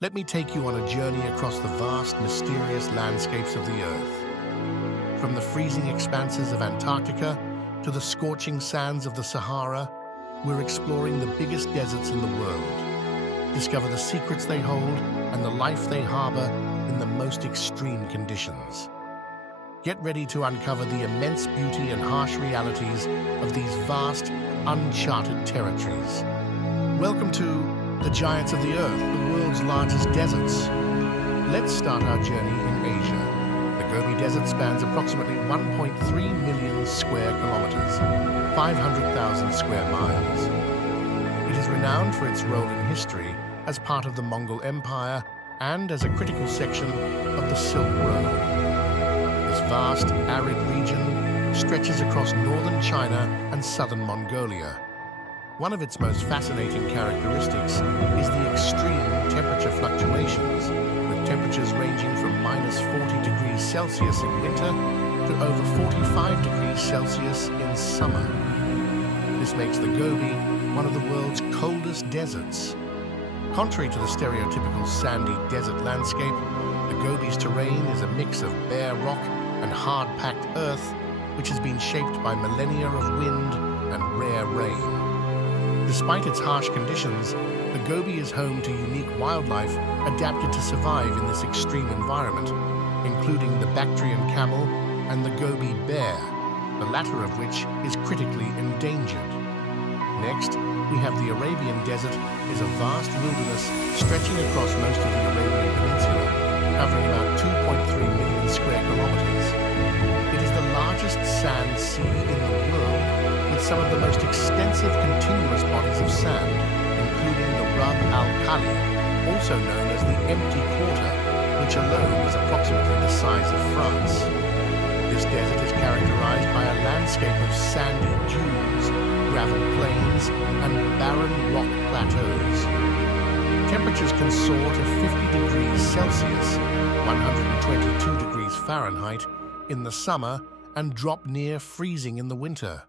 Let me take you on a journey across the vast, mysterious landscapes of the Earth. From the freezing expanses of Antarctica to the scorching sands of the Sahara, we're exploring the biggest deserts in the world. Discover the secrets they hold and the life they harbor in the most extreme conditions. Get ready to uncover the immense beauty and harsh realities of these vast, uncharted territories. Welcome to the giants of the Earth, the world's largest deserts. Let's start our journey in Asia. The Gobi Desert spans approximately 1.3 million square kilometers, 500,000 square miles. It is renowned for its role in history as part of the Mongol Empire and as a critical section of the Silk Road. This vast, arid region stretches across northern China and southern Mongolia. One of its most fascinating characteristics is the extreme temperature fluctuations, with temperatures ranging from -40 degrees Celsius in winter to over 45 degrees Celsius in summer. This makes the Gobi one of the world's coldest deserts. Contrary to the stereotypical sandy desert landscape, the Gobi's terrain is a mix of bare rock and hard-packed earth, which has been shaped by millennia of wind and rare rain. Despite its harsh conditions, the Gobi is home to unique wildlife adapted to survive in this extreme environment, including the Bactrian camel and the Gobi bear, the latter of which is critically endangered. Next, we have the Arabian Desert, is a vast wilderness stretching across most of the Arabian Peninsula, covering about 2.3 million square kilometers. It is the largest sand sea in the world, with some of the most extensive continuous bodies of sand, including the Rub al-Khali, also known as the Empty Quarter, which alone is approximately the size of France. This desert is characterized by a landscape of sandy dunes, gravel plains, and barren rock plateaus. Temperatures can soar to 50 degrees Celsius, 122 degrees Fahrenheit, in the summer and drop near freezing in the winter.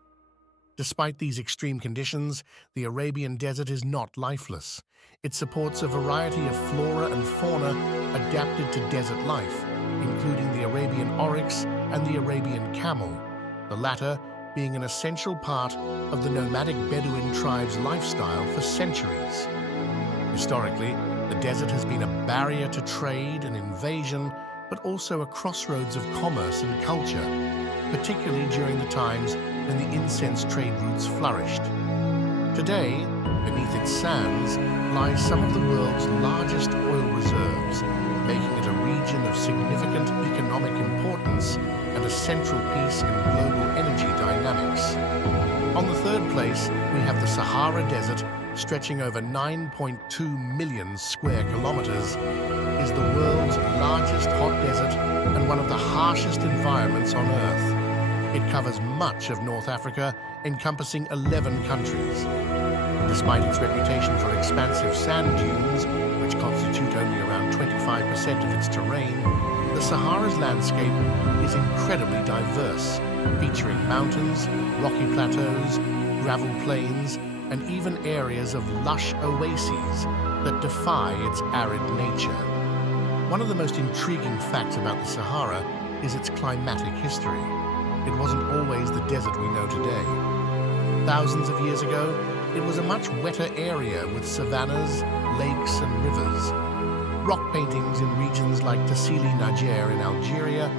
Despite these extreme conditions, the Arabian Desert is not lifeless. It supports a variety of flora and fauna adapted to desert life, including the Arabian oryx and the Arabian camel, the latter being an essential part of the nomadic Bedouin tribe's lifestyle for centuries. Historically, the desert has been a barrier to trade and invasion, but also a crossroads of commerce and culture, particularly during the times when the incense trade routes flourished. Today, beneath its sands, lies some of the world's largest oil reserves, making it a region of significant economic importance and a central piece in global energy dynamics. On the third place, we have the Sahara Desert, stretching over 9.2 million square kilometers, is the world's largest hot desert and one of the harshest environments on Earth. It covers much of North Africa, encompassing 11 countries. Despite its reputation for expansive sand dunes, which constitute only around 25% of its terrain, the Sahara's landscape is incredibly diverse, featuring mountains, rocky plateaus, gravel plains, and even areas of lush oases that defy its arid nature. One of the most intriguing facts about the Sahara is its climatic history. It wasn't always the desert we know today. Thousands of years ago, it was a much wetter area with savannas, lakes, and rivers. Rock paintings in regions like Tassili Najer in Algeria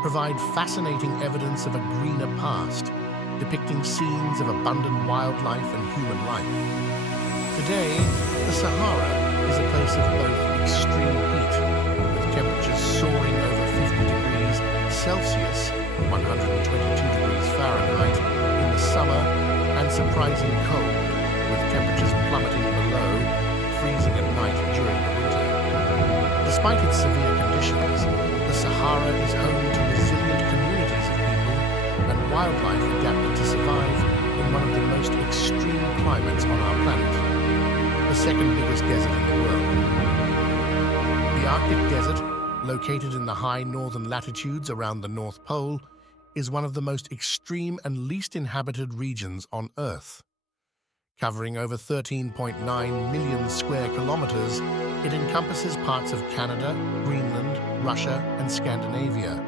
provide fascinating evidence of a greener past, depicting scenes of abundant wildlife and human life. Today, the Sahara is a place of both extreme heat, with temperatures soaring over 50 degrees Celsius, 122 degrees Fahrenheit, in the summer, and surprising cold, with temperatures plummeting below freezing at night during the winter. Despite its severe conditions, the Sahara is home to resilient communities of people and wildlife adapted to survive in one of the most extreme climates on our planet, the second biggest desert in the world. The Arctic Desert, located in the high northern latitudes around the North Pole, is one of the most extreme and least inhabited regions on Earth. Covering over 13.9 million square kilometers, it encompasses parts of Canada, Greenland, Russia, and Scandinavia.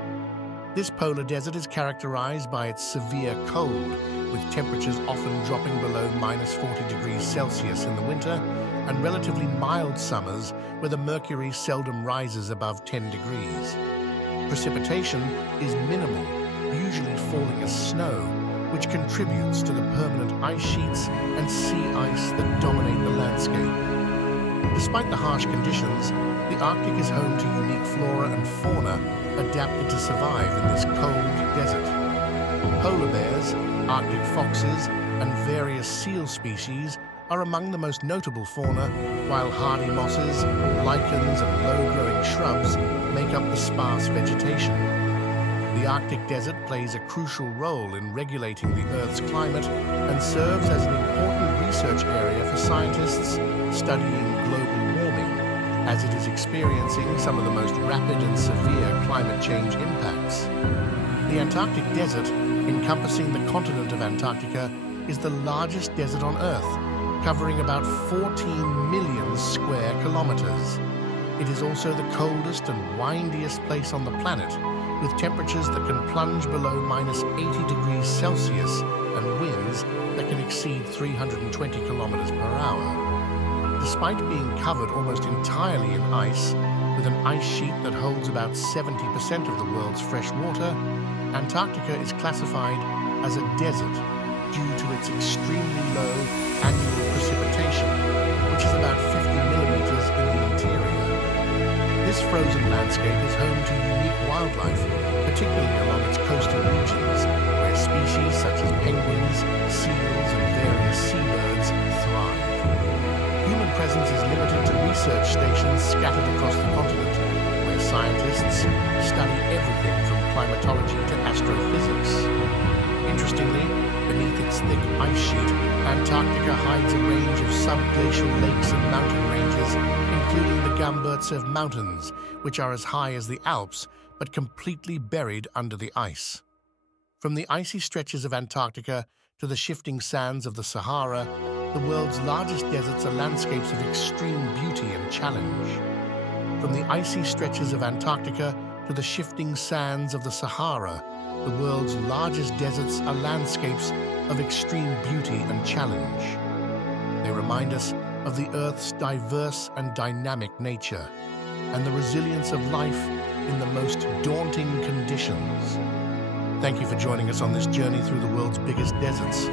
This polar desert is characterized by its severe cold, with temperatures often dropping below -40 degrees Celsius in the winter and relatively mild summers where the mercury seldom rises above 10 degrees. Precipitation is minimal, usually falling as snow, which contributes to the permanent ice sheets and sea ice that dominate the landscape. Despite the harsh conditions, the Arctic is home to unique flora and fauna adapted to survive in this cold desert. Polar bears, Arctic foxes, and various seal species are among the most notable fauna, while hardy mosses, lichens, and low-growing shrubs make up the sparse vegetation. The Arctic Desert plays a crucial role in regulating the Earth's climate and serves as an important research area for scientists studying global warming, as it is experiencing some of the most rapid and severe climate change impacts. The Antarctic Desert, encompassing the continent of Antarctica, is the largest desert on Earth, covering about 14 million square kilometers. It is also the coldest and windiest place on the planet, with temperatures that can plunge below -80 degrees Celsius and winds that can exceed 320 kilometers per hour. Despite being covered almost entirely in ice, with an ice sheet that holds about 70% of the world's fresh water, Antarctica is classified as a desert due to its extremely low annual precipitation, which is about 50 millimeters in the interior. This frozen landscape is home to unique wildlife, particularly along its coastal regions, where species such as penguins, seals, and various seabirds thrive. Human presence is limited to research stations scattered across the continent, where scientists study everything from climatology to astrophysics. Interestingly, beneath its thick ice sheet, Antarctica hides a range of subglacial lakes and mountain ranges, including the Gamburtsev Mountains, which are as high as the Alps, but completely buried under the ice. From the icy stretches of Antarctica to the shifting sands of the Sahara, the world's largest deserts are landscapes of extreme beauty and challenge. From the icy stretches of Antarctica to the shifting sands of the Sahara, the world's largest deserts are landscapes of extreme beauty and challenge. They remind us of the Earth's diverse and dynamic nature, and the resilience of life in the most daunting conditions. Thank you for joining us on this journey through the world's biggest deserts.